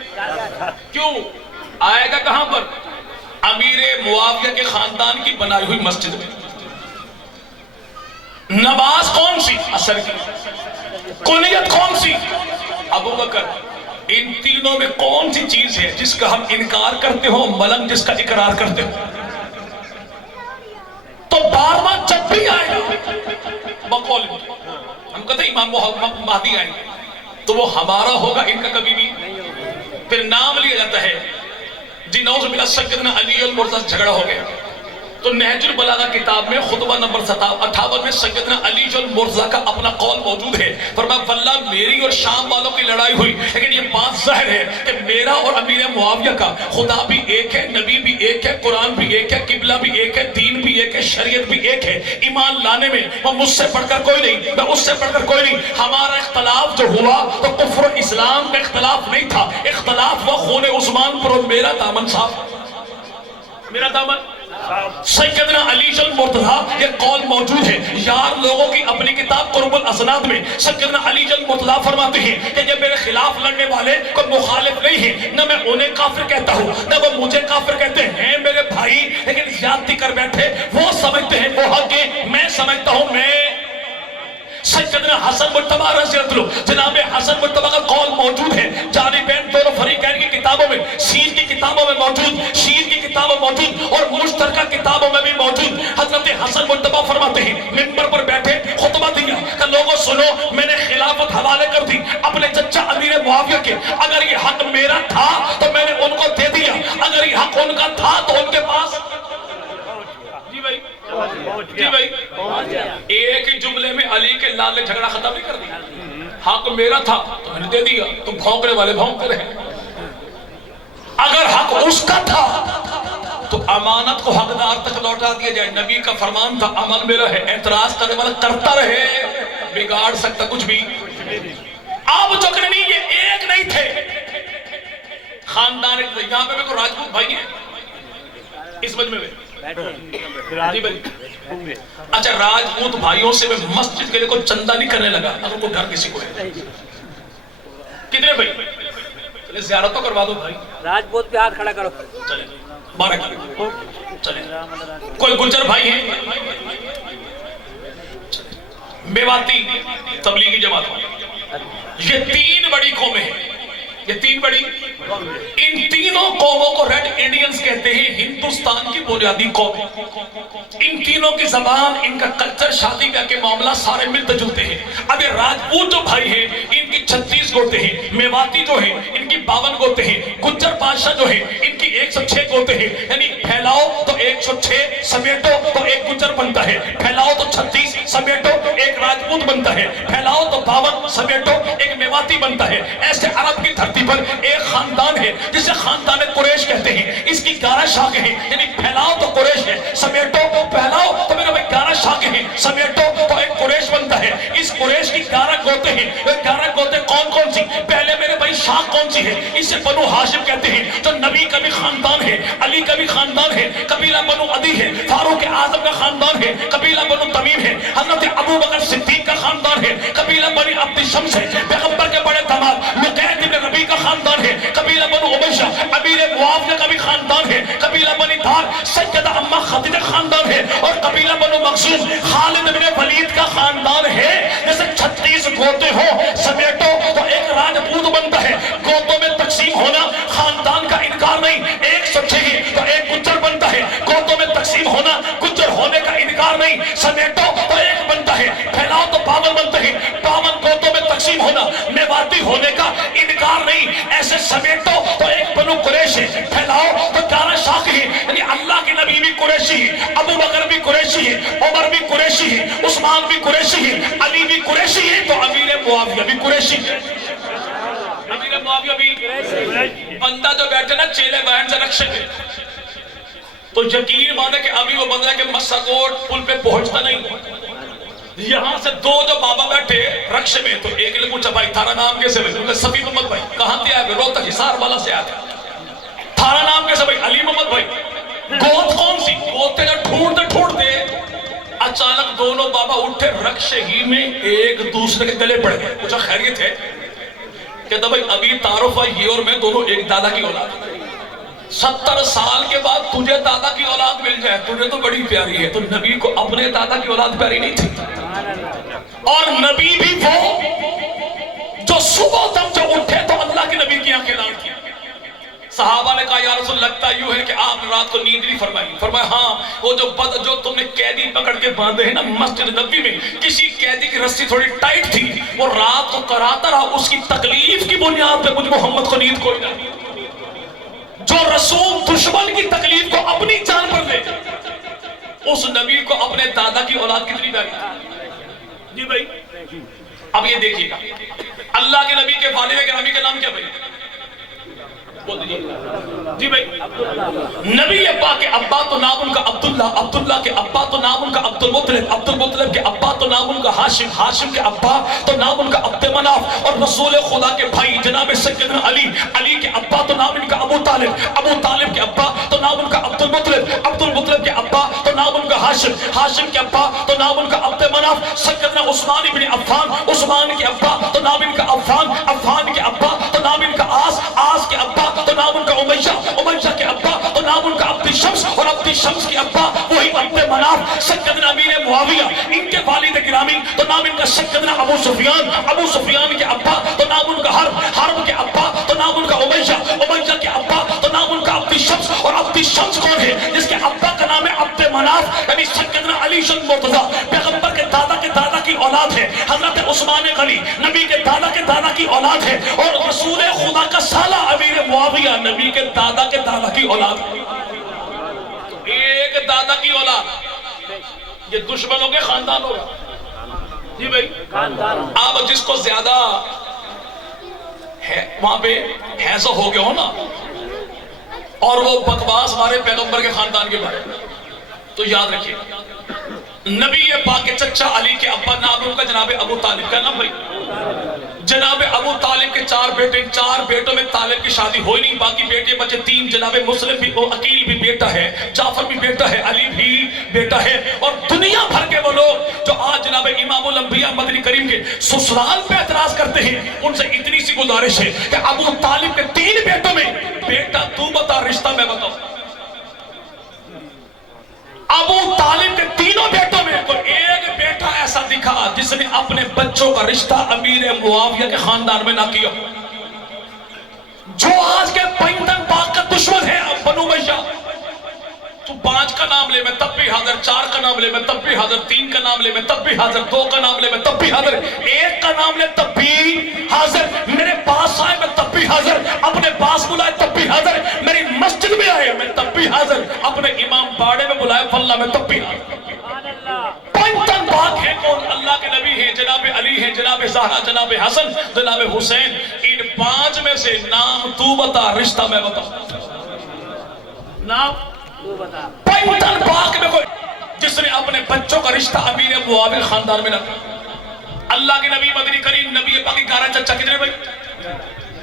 کیوں آئے گا؟ کہاں پر؟ امیر معاویہ کے خاندان کی بنائی ہوئی مسجد میں. نماز کون سی؟ عصر کی. کنیت کون سی؟ ابو بکر. ان تینوں میں کون سی چیز ہے جس کا ہم انکار کرتے ہو، ملنگ جس کا اقرار کرتے ہو؟ تو 12واں جب بھی آئے گا بقول ہم کہتے ہیں امام مہدی آئیں گے تو وہ ہمارا ہوگا، ان کا کبھی بھی۔ پھر نام لیا جاتا ہے جی نعوذ باللہ سیدنا علی المرتضی جھگڑا ہو گیا تو نہج البلاغہ کتاب میں خطبہ نمبر 58 میں سیدنا علی المرتضی کا اپنا قول موجود ہے، فرمایا واللہ میری اور شام والوں کی لڑائی ہوئی لیکن یہ بات ظاہر ہے کہ میرا اور امیر معاویہ کا خدا بھی ایک ہے، نبی بھی ایک ہے، قرآن بھی ایک ہے، قبلہ بھی ایک ہے، دین بھی ایک ہے، شریعت بھی ایک ہے۔ ایمان لانے میں وہ مجھ سے بڑھ کر کوئی نہیں، میں اس سے بڑھ کر کوئی نہیں۔ ہمارا اختلاف جو ہوا تو کفر و اسلام کا اختلاف نہیں تھا، اختلاف ہوا خون عثمان پر، اور میرا دامن صاحب، میرا دامن سیدنا علی المرتضی یہ قول موجود ہے۔ یار لوگوں کی اپنی کتاب قرب الاسناد میں سیدنا علی المرتضی فرماتے ہیں کہ یہ میرے خلاف لڑنے والے کوئی مخالف نہیں ہیں، نہ میں انہیں کافر کہتا ہوں نہ وہ مجھے کافر کہتے ہیں میرے بھائی، لیکن زیادتی کر بیٹھے، وہ سمجھتے ہیں وہ حق ہے، میں سمجھتا ہوں میں۔ سیدنا حسن مجتبی رضی اللہ عنہ، جناب حسن مجتبی کا قول موجود ہے، جانبین دونوں فریقین کی کتابوں میں، سین کی کتابوں میں موجود، شین کی کتابوں میں موجود اور مشترکہ کتابوں میں بھی موجود۔ حضرت حسن مجتبی فرماتے ہیں منبر پر بیٹھے خطبہ دیا کہ لوگوں سنو، میں نے خلافت حوالے کر دی اپنے چچا امیر معاویہ کے، اگر یہ حق میرا تھا تو میں نے ان کو دے دیا، اگر یہ حق ان کا تھا تو ان کے پاس۔ جی بھائی جی بھائی، ایک ہی جملے میں علی کے لال نے جھگڑا ختم نہیں کر دیا۔ حق میرا تھا تو میں نے دے دیا، تو بھونکنے والے بھونکتے رہے۔ اگر حق اس کا تھا تو امانت کو حقدار تک لوٹا دیا جائے، نبی کا فرمان تھا عمل میرا ہے، اعتراض کرنے والا کرتا رہے، بگاڑ سکتا کچھ بھی۔ اب جوگرنی یہ ایک نہیں تھے، خاندان یہاں پہ کوئی راجپوت بھائی ہیں اس مجمع میں؟ اچھا راجپوت بھائیوں سے میں مسجد کے لئے کوئی چندہ نہیں کرنے لگا، اگر کوئی گھر کسی کو ہے کتنے بھائی چلے زیارت تو کروا دو بھائی، راجپوت پہ ہاتھ کھڑا کرو، چلے بارک چلے۔ کوئی گلجر بھائی ہیں؟ میواتی تبلیغی جماعت، یہ 3 بڑی قومیں ہیں، یہ 3 بڑی، ان تینوں قوموں کو ریڈ انڈینز کہتے ہیں، ہندوستان کی بنیادی قوم۔ ان تینوں کی زبان، ان کا کلچر، شادی بیاہ کے معاملہ سارے ملتے جلتے ہیں۔ اب یہ راجپوت جو بھائی ہیں ان کی 36 گوتے ہیں، میواتی جو ہیں ان کی 52 گوتے ہیں، گجر بادشاہ جو ہیں ان کی 106 گوتے ہیں، یعنی پھیلاؤ تو 106 سمیٹو تو ایک گجر بنتا ہے، پھیلاؤ تو 36 سمیٹو ایک راجپوت بنتا ہے، پھیلاؤ تو 52 سمیٹو ایک میواتی بنتا ہے۔ ایسے عرب کی دھرتی پر ایک خاندان ہے جسے خاندان قریش کہتے ہیں، اس کی 11 شاخیں ہیں، یعنی پھیلاؤ تو قریش ہے، سمیٹو پھیلاؤ تو میرے بھائی 11 شاخیں ہیں، سمیٹو تو ایک قریش بنتا ہے۔ اس قریش کی 11 گوتے ہیں، وہ 11 گوتے کون کون سی؟ پہلے میرے بھائی شاخ کون سی ہے؟ اسے بنو ہاشم کہتے ہیں، جو نبی کا بھی خاندان ہے، علی کا بھی خاندان ہے، قبیلہ بنو عدی ہے، فاروق اعظم کا خاندان ہے، قبیلہ بنو تمیم ہے، حضرت ابو بکر صدیق کا خاندان ہے، قبیلہ بنی عبد شمس ہے، پیغمبر کے بڑے داماد لقید ابن ربیع کا خاندان ہے، قبیلہ بنو امیہ امیر معاویہ کا بھی خاندان ہے، قبیلہ بنی دار سیدہ امہ خدیجہ خاندان ہے، اور قبیلہ بنو مخزوم خالد بن ولید کا خاندان ہے۔ جیسے 36 گوتے ہو سمیٹو تو ایک راجپوت بنتا ہے۔ گوتوں میں تقسیم ہونا خاندان کا انکار نہیں، 106 تو ایک گجر بنتا ہے، گوتوں میں تقسیم ہونا گجر ہونے کا انکار نہیں، سمیٹو تو ایک بنتا ہے، پھیلاؤ تو 52 بنتے ہیں، 52 گوتوں میں تقسیم ہونا میواتی ہونے کا انکار نہیں، ایسے سمیٹو تو ایک بنو قریش ہے، پھیلاؤ تو 11 شاخ ہے، یعنی اللہ کے نبی بھی قریشی ہے، ابو بکر بھی قریشی ہے، عمر بھی قریشی ہے، عثمان بھی قریشی ہے، علی بھی قریشی ہے، تو امیر معاویہ بھی قریشی ہے۔ امیر معاویہ بھی بندہ جو بیٹھے نا چیلے بہن سے رکشے پہ، تو یقین مانے کہ ابھی وہ بندہ کہ مساکوٹ پل پہ پہنچتا نہیں۔ یہاں سے 2 جو بابا بیٹھے رکشے میں، تو ایک نے پوچھا بھائی تھارا نام کیسے بھائی؟ سفی محمد بھائی کہاں سے آئے؟ روہتک حصار والا سے آئے۔ تھارا نام کیسے بھائی؟ علی محمد بھائی۔ گوت کون سی؟ گوتے کا ڈھونڈتے ڈھونڈتے اچانک دونوں بابا اٹھے، رکشے ہی میں ایک دوسرے کے گلے پڑ گئے۔ پوچھا خیریت ہے؟ کہتا بھائی ابھی تعارف ہے یہ اور میں دونوں ایک دادا کی اولاد ہیں، 70 سال کے بعد تجھے دادا کی اولاد مل جائے، تجھے تو بڑی پیاری ہے۔ تو نبی کو اپنے دادا کی اولاد پیاری نہیں تھی، اور نبی بھی وہ جو صبح تک جو اٹھے تو اللہ کے نبی آنکھیں لال تھی. صحابہ نے کہا یا رسول لگتا یوں ہے کہ آپ نے رات کو نیند نہیں فرمائی. فرمایا ہاں وہ جو تم نے قیدی پکڑ کے باندھے ہیں نا مسجد نبوی میں, کسی قیدی کی رسی تھوڑی ٹائٹ تھی, وہ رات کو کراتا رہا, اس کی تکلیف کی بنیاد پہ مجھ محمد کو نیند کوئی نہیں. جو رسول دشمن کی تکلیف کو اپنی جان پر لے, اس نبی کو اپنے دادا کی اولاد کتنی پیاری. جی بھائی اب یہ دیکھیے گا, اللہ کے نبی کے والد گرامی کا نام کیا بھائی؟ جی بھائی نبی پاک کے ابا تو نام ان کا عبداللہ, عبداللہ کے ابا تو نام ان کا عبد المطلب, عبد المطلب کے ابا تو نام ان کا ہاشم, ہاشم کے ابا تو نام ان کا عبد مناف, اور رسول خدا کے بھائی جناب سیدنا علی, علی کے ابا تو نام ان کا ابو طالب, ابو طالب کے ابا تو نام ان کا عبد المطلب, عبد المطلب کے ابا تو نام ان کا ہاشم, ہاشم کے ابا تو نام ان کا عبد مناف, سیدنا عثمان ابن عفان, عثمان کے ابا تو نام ان کا عفان, عفان کے ابا تو نام ان کا آس, آس کے ابا تو نام ان کا امیہ, امیہ کے ابا تو نام ان کا عبد شمس, اور عبد شمس کے ابا وہی عبد مناف سیدنا امیر معاویہ, ان کے والد گرامی تو نام ان کا سیدنا ابو سفیان, ابو سفیان کے ابا تو نام ان کا حرب, حرب کے ابا تو نام ان کا امیہ, امیہ کے ابا تو نام ان کا عبد شمس, اور عبد شمس کون ہے جس کے ابا کا نام ہے عبد مناف, یعنی سیدنا علی شن مرتضیٰ پیغمبر کے دادا کی اولاد ہے, حضرت عثمان غنی نبی کے دادا کی اولاد ہے, اور رسول خدا کا سالہ امیر معاویہ نبی کے دادا کی اولاد. ایک دادا کی اولاد, یہ دشمنوں کے خاندان ہوگا. جی بھائی آپ جس کو زیادہ وہاں پہ حیث ہو گیا ہو نا, اور وہ بکواس ہمارے پیغمبر کے خاندان کے بارے میں, تو یاد رکھیے نبی پاک کے چچا علی کے ابا نام ان کا جناب ابو طالب کا نام بھائی. جناب ابو طالب کے 4 بیٹے, 4 بیٹوں میں طالب کی شادی ہوئی نہیں, باقی بیٹے بچے 3, جناب مسلم بھی, عقیل بھی بیٹا ہے, جعفر بھی بیٹا ہے, علی بھی بیٹا ہے, اور دنیا بھر کے وہ لوگ جو آج جناب امام الانبیاء مدنی کریم کے سسرال پہ اعتراض کرتے ہیں, ان سے اتنی سی گزارش ہے کہ ابو طالب کے 3 بیٹوں میں بیٹا تو بتا, رشتہ میں بتاؤ. ابو طالب کے 3 بیٹوں میں کوئی ایک بیٹا ایسا دکھا جس نے اپنے بچوں کا رشتہ امیر معاویہ کے خاندان میں نہ کیا. جو آج کے پینتن پاک کا دشمن ہے بنو امیہ, تو 5 کا نام لے میں تب بھی حاضر, 4 کا نام لے میں تب بھی حاضر, 3 کا نام لے میں تب بھی حاضر, 2 کا نام لے میں تب بھی حاضر, 1 کا نام لے تب بھی حاضر, میرے پاس آئے میں تب بھی حاضر, اپنے پاس بلائے تب بھی حاضر, میری مسجد میں آئے میں تب بھی حاضر, اپنے امام باڑے میں بلائے واللہ میں تب بھی حاضر. پنجتن پاک ہیں کون؟ اللہ کے نبی ہیں, جناب علی ہیں, جناب زہرا, جناب حسن, جناب حسین. ان 5 میں سے نام تو بتا, رشتہ میں بتا. نام پنجتن پاک میں کوئی جس نے اپنے بچوں کا رشتہ امیر معاویہ خاندان میں نہ کیا. اللہ کے نبی مدنی کریم نبی پاک 11 چچا کتنے بھائی؟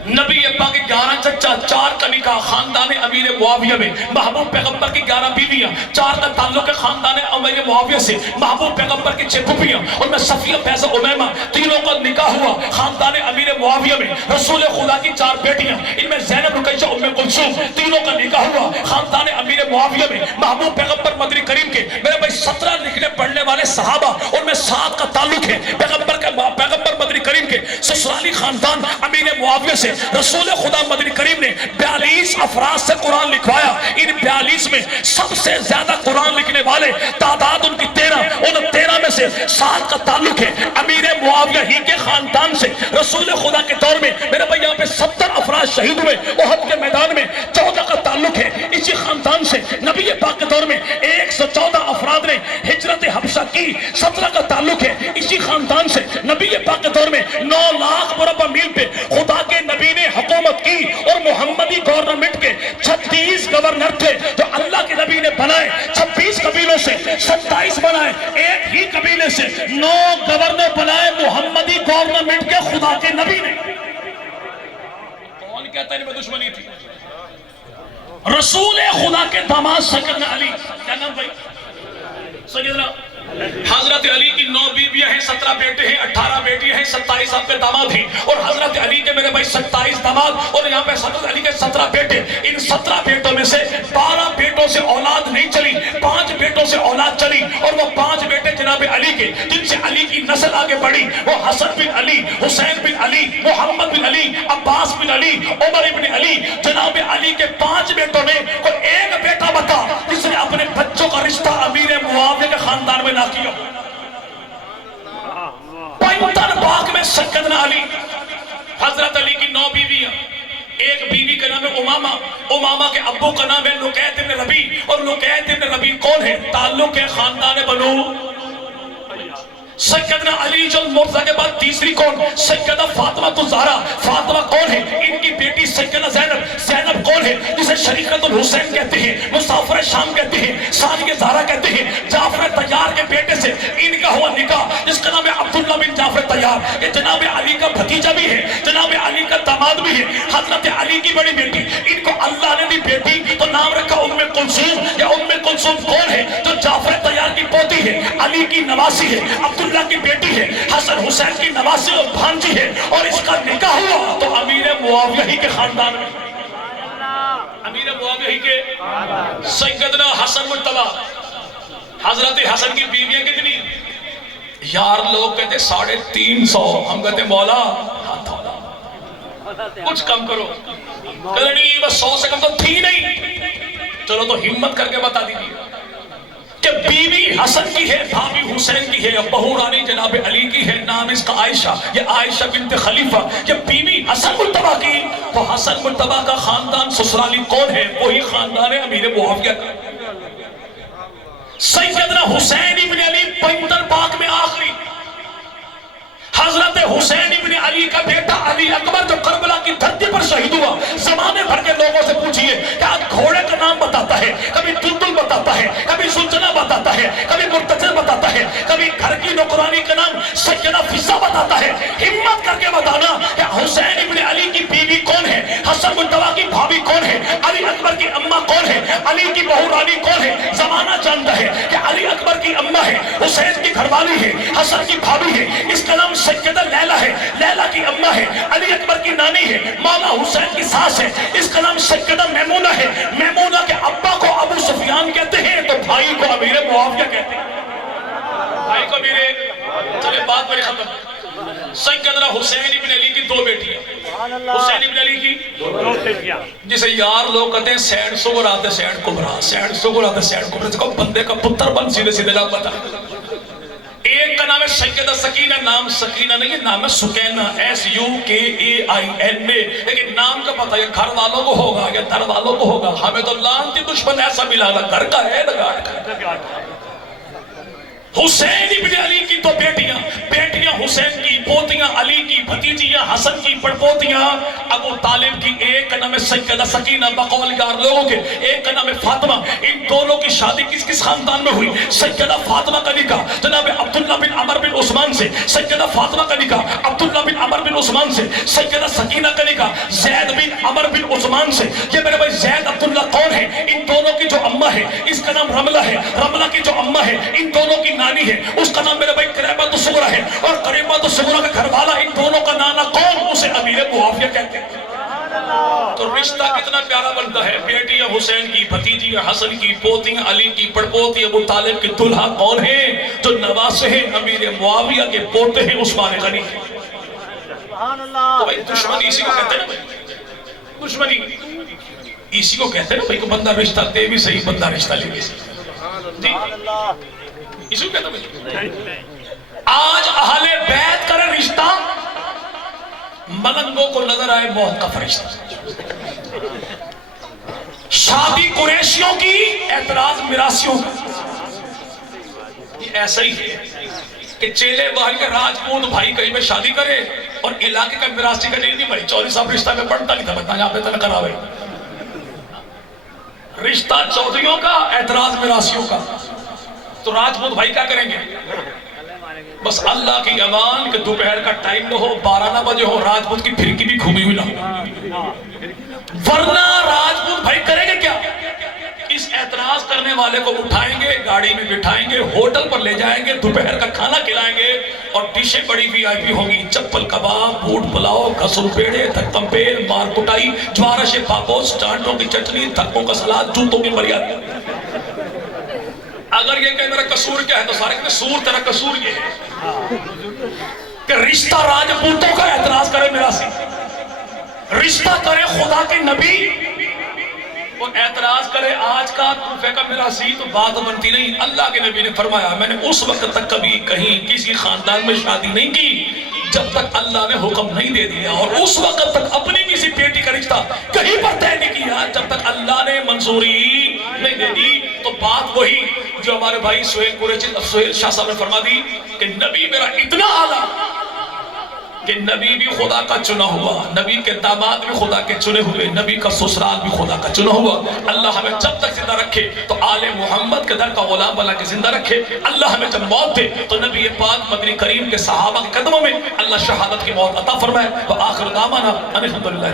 نبی پاک 11 چچا, 4 کا نکاح خاندان امیر معاویہ میں, محبوب پیغمبر کی 11 بیویاں, 4 کا تعلق ہے خاندان امیر معاویہ سے, محبوب پیغمبر کی 6 پھوپھیاں, اور میں صفیہ, فیضہ, امیمہ, تینوں کا نکاح ہوا خاندان امیر معاویہ میں. رسول خدا کی 4 بیٹیاں, ان میں زینب, رقیہ, ام کلثوم, تینوں کا نکاح ہوا خاندان امیر معاویہ میں. محبوب پیغمبر مدنی کریم کے میرے بھائی 17 لکھنے پڑھنے والے صحابہ, اور میں 7 کا تعلق ہے پیغمبر مدنی کریم کے سسرالی خاندان امیر معاویہ سے. رسول خدا مدنی کریم نے 42 افراد سے قرآن لکھوایا. ان 42 میں سب سے زیادہ قرآن لکھنے والے تعداد ان کی 13, ان 13 میں سے 7 کا تعلق ہے امیر معاویہ ہی کے خاندان سے. رسول خدا کے دور میں میرے بھائی یہاں پہ 70 افراد شہید ہوئے احد کے میدان میں, 14 کا تعلق ہے اسی خاندان سے. نبی پاک کے دور میں 114 افراد نے ہجرت حبشہ کی, 17 کا تعلق ہے اسی خاندان سے. نبی پاک کے دور میں 9 لاکھ مربع میل پہ خدا کے نبی نے حکومت کی, اور محمدی گورنمنٹ کے 36 گورنر تھے جو اللہ کے نبی نے بنائے. 26 قبیلوں سے 27 بنائے, ایک ہی قبیلے سے 9 گورنر بنائے محمدی گورنمنٹ کے خدا کے نبی نے. کون کہتا ہے ان میں دشمنی تھی؟ رسول خدا کے داماد سیدنا علی, کیا نام بھائی؟ سیدنا حضرت علی کی 9 بیویاں ہیں, 17 بیٹے ہیں, 18 بیٹیاں ہیں, 27 آپ کے داماد ہیں, اور حضرت علی کے میرے بھائی 27 داماد, اور یہاں پہ حضرت علی کے 17 بیٹے. ان 17 بیٹوں میں سے 12 بیٹوں سے اولاد نہیں چلی, 5 بیٹوں سے اولاد چلی, اور وہ 5 بیٹے جناب علی کے جن سے علی کی نسل آگے بڑھی وہ حسن بن علی، حسین بن علی، محمد بن علی، عباس بن علی، عمر بن علی. جناب علی کے 5 بیٹوں میں کوئی ایک بیٹا بتا جس نے اپنے بچوں کا رشتہ امیر معاویہ کے خاندان میں نہ کیا. 55 باغ میں سیدنا علی. حضرت علی کی 9 بیویاں، ایک بیوی کا نام ہے امامہ. امامہ کے ابو کا نام ہے لقیط بن ربیع. اور لقیط بن ربیع کون ہے؟ تعلق ہے خاندان بنو. سیدنا علی جو مرزا کے بعد تیسری کون؟ سیدہ فاطمہ الزہرا. فاطمہ کون ہے؟ ان کی بیٹی سیدنا زینب. زینب کون ہے؟ جسے شریقۃ الحسین کہتے ہیں، مسافر شام کہتے ہیں، ثانیہ زہرا کہتے ہیں. جعفر طیار کے بیٹے سے ان کا ہوا نکاح جس کا نام ہے عبداللہ بن جعفر طیار. یہ جناب علی کا بھتیجا بھی ہے، جناب علی کا داماد بھی ہے. حضرت علی کی بڑی بیٹی، ان کو اللہ نے دی بیٹی تو نام رکھا ام کلثوم. یا ام کلثوم کون ہے؟ جو جعفر طیار کی پوتی ہے، علی کی نواسی ہے، عبداللہ کی بیٹی ہے، حسن حسین کی نواسی اور بھانجی ہے. اور اس کا نکاح ہوا تو امیر معاویہ ہی کے خاندان میں، امیر معاویہ ہی کے سیدنا حسن مجتبی. حضرت حسن کی بیویاں کتنی؟ یار لوگ کہتے 350. ہم کہتے مولا کچھ کم کرو. کہتے نہیں بس 100 سے کم تو تھی نہیں. چلو تو ہمت کر کے بتا دیجیے کہ بیوی حسن کی ہے، بھابی حسین کی ہے، بہو رانی جناب علی کی ہے، نام اس کا عائشہ. یہ عائشہ بنت خلیفہ. یہ بیوی حسن مجتبی کی. تو حسن مجتبی کا خاندان سسرالی کون ہے؟ وہی خاندان ہے امیر معاویہ کا. سیدنا حسین ابن علی 55 باغ میں آخری. حضرت حسین ابن علی کا بیٹا علی اکبر جو کربلا کی دھرتی پر شہید ہوا. زمانے بھر کے لوگوں سے پوچھئے کہ آج گھوڑے کا نام بتاتا ہے، کبھی دلدل بتاتا ہے، کبھی سلجنا بتاتا ہے، کبھی مرتجل بتاتا ہے، کبھی گھر کی نوکرانی کا نام سیدہ فضہ بتاتا ہے. ہمت کر کے بتانا کہ حسین ابن علی کی بیوی کون ہے، حسن مجتبی کی بھابی کون ہے، علی اکبر کی اماں کون ہے، علی کی بہو رانی کون ہے. زمانہ جانتا ہے کہ علی اکبر کی اماں ہے، حسین کی گھر والی ہے، حسن کی بھابی ہے. اس کا نام سیدہ لیلا ہے، لیلا کی اماں ہے. علی اکبر کی نانی ہے، مولا حسین کی ساس ہے. اس کا نام سیدہ میمونہ ہے. میمونہ کے ابا کو ابو سفیان کہتے ہیں تو بھائی کو امیر معاویہ کہتے ہیں. بھائی کو امیر. چلے بات میری ختم. سیدنا حسین ابن علی کی 2 بیٹیاں. حسین ابن علی کی 2 بیٹیاں جسے یار لوگ کہتے ہیں سینڈ صغرا تے سینڈ کبرا، سینڈ صغرا تے سینڈ کبرا. دیکھو بندے کا پتر بن سیدھے سیدھے جا بتا. ایک کا نام ہے سیدہ سکینہ. نام سکینہ نہیں ہے، نام ہے سکینہ، SUKAINA. لیکن نام کا پتہ ہے گھر والوں کو ہوگا یا در والوں کو ہوگا. ہمیں تو لانتی دشمن ایسا ملا نہ گھر کا ہے نہ گاٹ کا. حسین ابن علی کی 2 بیٹیاں، بیٹیاں حسین کی، پوتیاں علی کی، بھتیجیاں حسن کی، پڑپوتیاں ابو طالب کی. ایک کا نام ہے سیدہ سکینہ بقول یار لوگوں کے، ایک کا نام ہے فاطمہ. ان دونوں کی شادی کس کس خاندان میں ہوئی؟ سیدہ فاطمہ کا نکاح جناب عبداللہ بن عمر بن عثمان سے. سیدہ فاطمہ کا نکاح عبداللہ بن عمر بن عثمان سے. سیدہ سکینہ کا نکاح زید بن عمر بن عثمان سے. یہ میرے بھائی زید عبداللہ کون ہے؟ ان دونوں کی جو اماں ہے اس کا نام رملہ ہے. رملہ کی جو اماں ہے ان دونوں کی نانی ہے، اس کا نام میرے بھائی قریبۃ الصغریٰ ہے. اور قریبۃ الصغریٰ کا گھر والا ان دونوں کا نانا کون؟ اسے امیر معاویہ کہتے ہیں. تو رشتہ کتنا پیارا بنتا ہے. بیٹیاں حسین کی، بھتیجیاں حسن کی، پوتیاں علی کی، پڑپوتی ابو طالب کے. دلہا کون ہے؟ جو نواسے ہیں امیر معاویہ کے پوتے ہیں عثمان غنی. تو بھائی دشمنی اسی کو کہتے ہیں نا بھائی. دشمنی اسی کو کہتے ہیں نا بھائی کہ بندہ رشتہ دے بھی صحیح، بندہ رشتہ لے بھی صحیح. جی اسی کو کہتے ہیں بھائی. آج اہل بیت کرے رشتہ، ملنگوں کو نظر آئے موت کا فرشتہ. شادی قریشیوں کی، اعتراض میراثیوں کا. یہ ایسا ہی ہے کہ چیلے باہر کے راجپوت بھائی کہیں میں شادی کرے اور علاقے کا میراثی کا نہیں بھائی چودھری صاحب رشتہ میں پڑھتا نہیں تھا، بتا یہاں پہ تنہ کرا ہوئے. رشتہ چودھریوں کا، اعتراض میراثیوں کا. تو راجپوت بھائی کیا کریں گے؟ بس اللہ کی امان کہ دوپہر کا ٹائم نہ ہو، 12 نہ بجے ہو، راجپوت کی پھرکی بھی گھومی ہوئی نہ ہو. ورنہ راجپوت بھائی کریں گے کیا؟ اس اعتراض کرنے والے کو اٹھائیں گے، گاڑی میں بٹھائیں گے، ہوٹل پر لے جائیں گے، دوپہر کا کھانا کھلائیں گے اور ڈشیں بڑی VIP ہوں گی. چپل کباب، بوٹ پلاؤ، گھسل پیڑے، تھکم پیل، مار کٹائی، جوارش پاپوس، ٹانٹوں کی چٹنی، تھکوں کا سلاد، جوتوں کی مریاد. اگر یہ کہ میرا قصور کیا ہے تو سارے کہتے ہیں سور تیرا قصور یہ ہے کہ رشتہ راجپوتوں کا اعتراض کرے میرا سی، رشتہ کرے خدا کے نبی اور اعتراض کرے آج کا طوفے کا میرا سی، تو بات بنتی نہیں۔ اللہ کے نبی نے فرمایا میں نے اس وقت تک کبھی کہیں کسی خاندان میں شادی نہیں کی جب تک اللہ نے حکم نہیں دے دیا، اور اس وقت تک اپنی کسی بیٹی کا رشتہ کہیں پر طے نہیں کیا جب تک اللہ نے منظوری نہیں دے دی۔ تو بات وہی جو ہمارے بھائی سہیل شاہ صاحب نے فرما دی کہ نبی میرا اتنا اعلیٰ کہ نبی بھی خدا کا چنا ہوا، نبی کے داماد بھی خدا کے چنے ہوئے، نبی کا سسرال بھی خدا کا چنا ہوا۔ اللہ ہمیں جب تک زندہ رکھے تو آل محمد کے در کا غلام بنا کے زندہ رکھے، اللہ ہمیں جب موت دے تو نبی پاک مدنی کریم کے صحابہ کے قدموں میں اللہ شہادت کی موت عطا فرمائے۔ وآخر دعوانا ان الحمدللہ۔